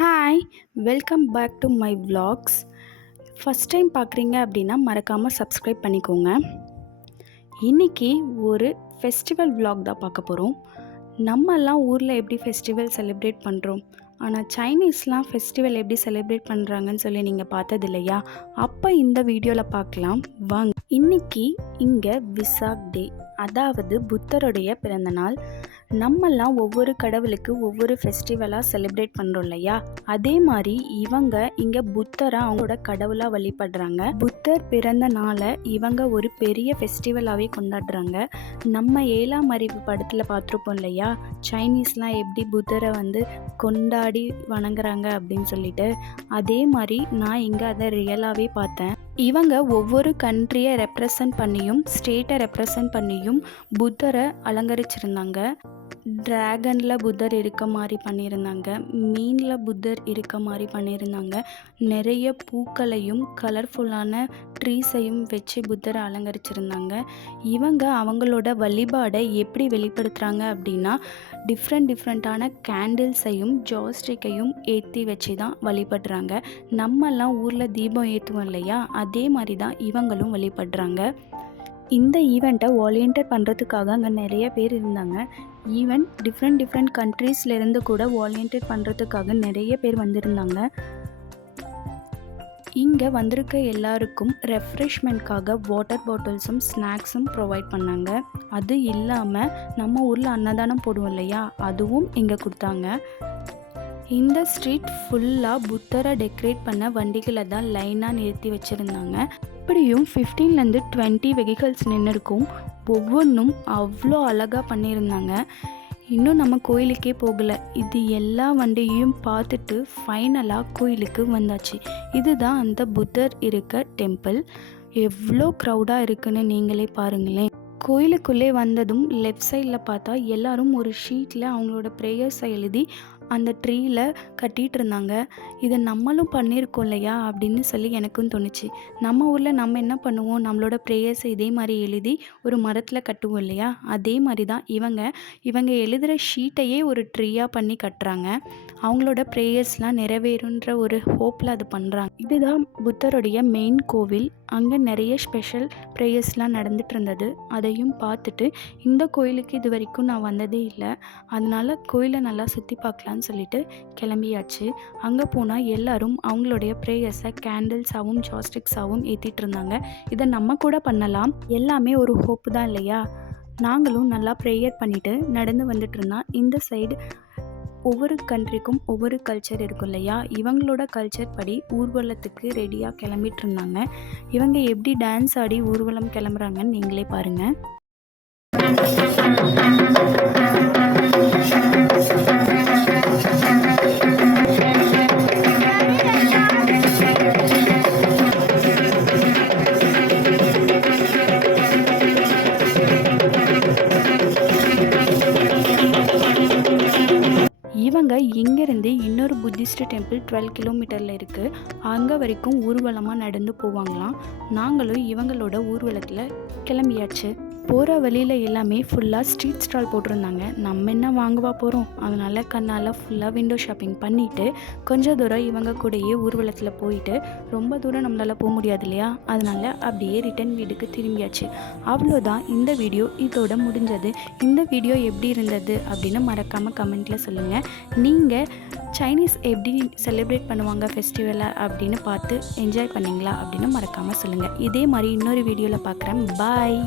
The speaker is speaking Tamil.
Hi welcome back to my vlogs first time பார்க்குறீங்க அப்படின்னா மறக்காமல் சப்ஸ்கிரைப் பண்ணிக்கோங்க. இன்றைக்கி ஒரு ஃபெஸ்டிவல் vlog தான் பார்க்க போகிறோம் நம்மெல்லாம் ஊரில் எப்படி ஃபெஸ்டிவல் செலிப்ரேட் பண்ணுறோம் ஆனால் சைனீஸ்லாம் ஃபெஸ்டிவல் எப்படி செலிப்ரேட் பண்ணுறாங்கன்னு சொல்லி நீங்கள் பார்த்தது இல்லையா அப்போ இந்த வீடியோவில் பார்க்கலாம். வாங்க. இன்னைக்கு இங்கே விசாக் டே அதாவது புத்தருடைய பிறந்தநாள் நம்மெல்லாம் ஒவ்வொரு கடவுளுக்கு ஒவ்வொரு ஃபெஸ்டிவலாக செலிப்ரேட் பண்ணுறோம் இல்லையா? அதே மாதிரி இவங்க இங்கே புத்தரை அவங்களோட கடவுளாக வழிபடுறாங்க. புத்தர் பிறந்த நாளை இவங்க ஒரு பெரிய ஃபெஸ்டிவலாகவே கொண்டாடுறாங்க. நம்ம ஏழாம் அறிவு படத்தில் பார்த்துருப்போம் இல்லையா? சைனீஸ்லாம் எப்படி புத்தரை வந்து கொண்டாடி வணங்குறாங்க அப்படின்னு சொல்லிட்டு. அதே மாதிரி நான் இங்கே அதை ரியலாகவே பார்த்தேன். இவங்க ஒவ்வொரு கண்ட்ரியை ரெப்ரசன்ட் பண்ணியும் ஸ்டேட்டை ரெப்ரசன்ட் பண்ணியும் புத்தரை அலங்கரிச்சிருந்தாங்க. ட்ராகனில் புத்தர் இருக்க மாதிரி பண்ணியிருந்தாங்க. மீனில் புத்தர் இருக்க மாதிரி பண்ணியிருந்தாங்க. நிறைய பூக்களையும் கலர்ஃபுல்லான ட்ரீஸையும் வச்சு புத்தரை அலங்கரிச்சிருந்தாங்க. இவங்க அவங்களோட வழிபாடை எப்படி வெளிப்படுத்துகிறாங்க அப்படின்னா டிஃப்ரெண்ட் டிஃப்ரெண்ட்டான கேண்டில்ஸையும் ஜாஸ்டிக்கையும் ஏற்றி வச்சு தான் வழிபடுறாங்க. நம்மெல்லாம் ஊரில் தீபம் ஏற்றுவோம் இல்லையா? அதே மாதிரி தான் இவங்களும் வழிபடுறாங்க. இந்த ஈவெண்ட்டை வாலியன்டர் பண்ணுறதுக்காக அங்கே நிறைய பேர் இருந்தாங்க. ஈவன் டிஃப்ரெண்ட் டிஃப்ரெண்ட் கண்ட்ரீஸ்லேருந்து கூட வாலியண்டர் பண்ணுறதுக்காக நிறைய பேர் வந்திருந்தாங்க. இங்கே வந்திருக்க எல்லாருக்கும் ரெஃப்ரெஷ்மெண்ட்காக வாட்டர் பாட்டில்ஸும் ஸ்நாக்ஸும் ப்ரொவைட் பண்ணாங்க. அது இல்லாமல் நம்ம ஊரில் அன்னதானம் போடுவோம் இல்லையா? அதுவும் இங்கே கொடுத்தாங்க. இந்த ஸ்ட்ரீட் ஃபுல்லாக புத்தரை டெக்கரேட் பண்ண வண்டிகளை தான் லைனாக நிறுத்தி வச்சுருந்தாங்க. இப்படியும் ஃபிஃப்டீன்லேருந்து டுவெண்ட்டி வெஹிக்கல்ஸ் நின்று இருக்கும் ஒவ்வொன்றும் அவ்வளோ அழகாக பண்ணியிருந்தாங்க. இன்னும் நம்ம கோயிலுக்கே போகலை. இது எல்லா வண்டியையும் பார்த்துட்டு ஃபைனலாக கோயிலுக்கு வந்தாச்சு. இதுதான் அந்த புத்தர் இருக்க டெம்பிள் எவ்வளோ க்ரௌடாக இருக்குன்னு நீங்களே பாருங்களேன். கோயிலுக்குள்ளே வந்ததும் லெஃப்ட் சைடில் பார்த்தா எல்லாரும் ஒரு ஷீட்டில் அவங்களோட ப்ரேயர்ஸை எழுதி அந்த ட்ரீயில் கட்டிகிட்டு இருந்தாங்க இதை நம்மளும் பண்ணியிருக்கோம் இல்லையா? அப்படின்னு சொல்லி எனக்கும் தோணுச்சு. நம்ம ஊரில் நம்ம என்ன பண்ணுவோம்? நம்மளோட ப்ரேயர்ஸை இதே மாதிரி எழுதி ஒரு மரத்தில் கட்டுவோம் இல்லையா? அதே மாதிரி தான் இவங்க இவங்க எழுதுகிற ஷீட்டையே ஒரு ட்ரீயாக பண்ணி கட்டுறாங்க. அவங்களோட ப்ரேயர்ஸ்லாம் நிறைவேறுன்ற ஒரு ஹோப்பில் அது பண்ணுறாங்க இதுதான் புத்தருடைய மெயின் கோவில். அங்கே நிறைய ஸ்பெஷல் ப்ரேயர்ஸ்லாம் நடந்துட்டு இருந்தது அதையும் பார்த்துட்டு இந்த கோயிலுக்கு இது வரைக்கும் நான் வந்ததே இல்லை. அதனால் கோயிலை நல்லா சுற்றி போகலான்னு சொல்லிட்டு கிளம்பியாச்சு. அங்கே போனால் எல்லாரும் அவங்களுடைய ப்ரேயர்ஸை கேண்டில்ஸாகவும் ஜாஸ்டிக்ஸாகவும் ஏற்றிட்டு இருந்தாங்க. இதை நம்ம கூட பண்ணலாம். எல்லாமே ஒரு ஹோப்பு தான் இல்லையா? நாங்களும் நல்லா ப்ரேயர் பண்ணிவிட்டு நடந்து வந்துட்டு இருந்தா இந்த சைடு ஒவ்வொரு கண்ட்ரிக்கும் ஒவ்வொரு கல்ச்சர் இருக்கும் இல்லையா? இவங்களோட கல்ச்சர் படி ஊர்வலத்துக்கு ரெடியாக கிளம்பிட்டு இருந்தாங்க. இவங்க எப்படி டான்ஸ் ஆடி ஊர்வலம் கிளம்புறாங்கன்னு நீங்களே பாருங்கள் இங்கேருந்து இன்னொரு புத்திஸ்ட் டெம்பிள் டுவெல் கிலோமீட்டரில் இருக்குது அங்கே வரைக்கும் ஊர்வலமாக நடந்து போவாங்களாம். நாங்களும் இவங்களோட ஊர்வலத்தில் கிளம்பியாச்சு. போகிற வழியில் எல்லாமே ஃபுல்லாக ஸ்ட்ரீட் ஸ்டால் போட்டிருந்தாங்க. நம்ம என்ன வாங்குவா போகிறோம் அதனால் கண்ணால் ஃபுல்லாக விண்டோ ஷாப்பிங் பண்ணிவிட்டு கொஞ்சம் தூரம் இவங்க கூடயே ஊர்வலத்தில் போயிட்டு ரொம்ப தூரம் நம்மளால் போக முடியாது இல்லையா? அதனால் அப்படியே ரிட்டன் வீட்டுக்கு திரும்பியாச்சு. அவ்வளோதான் இந்த வீடியோ இதோட முடிஞ்சது. இந்த வீடியோ எப்படி இருந்தது அப்படின்னு மறக்காமல் கமெண்ட்டில் சொல்லுங்கள் நீங்கள் சைனீஸ் எப்படி செலிப்ரேட் பண்ணுவாங்க ஃபெஸ்டிவலை அப்படின்னு பார்த்து என்ஜாய் பண்ணீங்களா அப்படின்னு மறக்காமல் சொல்லுங்கள் இதே மாதிரி இன்னொரு வீடியோவில் பார்க்குறேன் பாய்